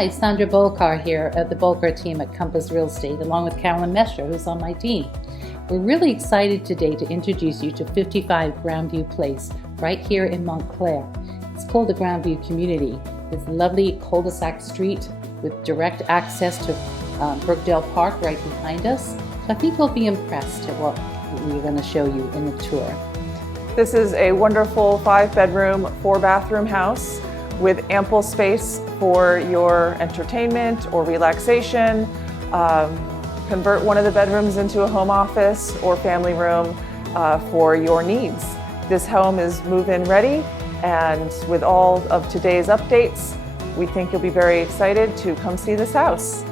Hi, Sandra Bolcar here at the Bolcar team at Compass Real Estate, along with Carolyn Mesher, who's on my team. We're really excited today to introduce you to 55 Grandview Place, right here in Montclair. It's called the Grandview Community. It's a lovely cul-de-sac street with direct access to Brookdale Park right behind us. So I think you'll be impressed at what we're going to show you in the tour. This is a wonderful 5-bedroom, 4-bathroom house with ample space for your entertainment or relaxation. Convert one of the bedrooms into a home office or family room for your needs. This home is move-in ready, and with all of today's updates, we think you'll be very excited to come see this house.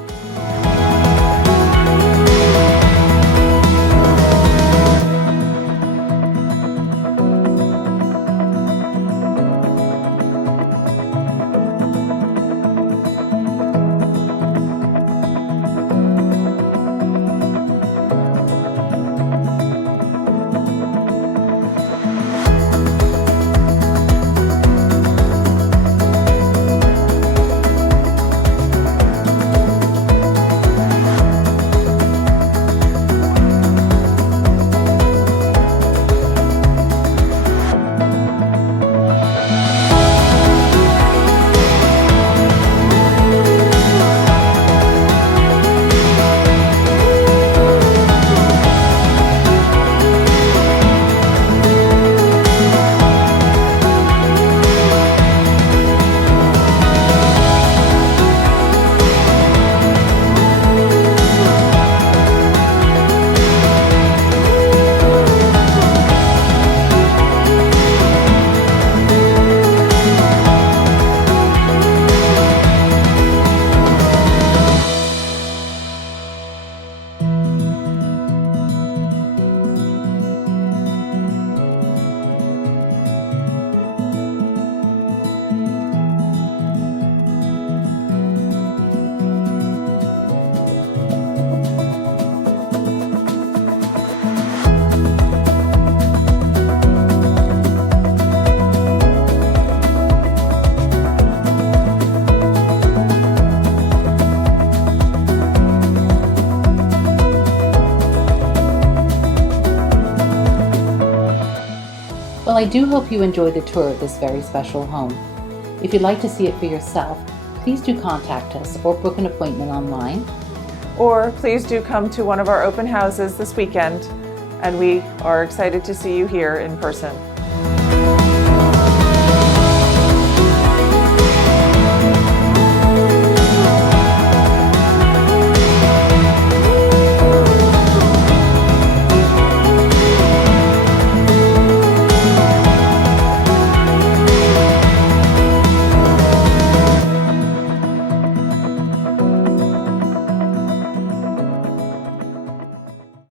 Well, I do hope you enjoy the tour of this very special home. If you'd like to see it for yourself, please do contact us or book an appointment online. Or please do come to one of our open houses this weekend, and we are excited to see you here in person.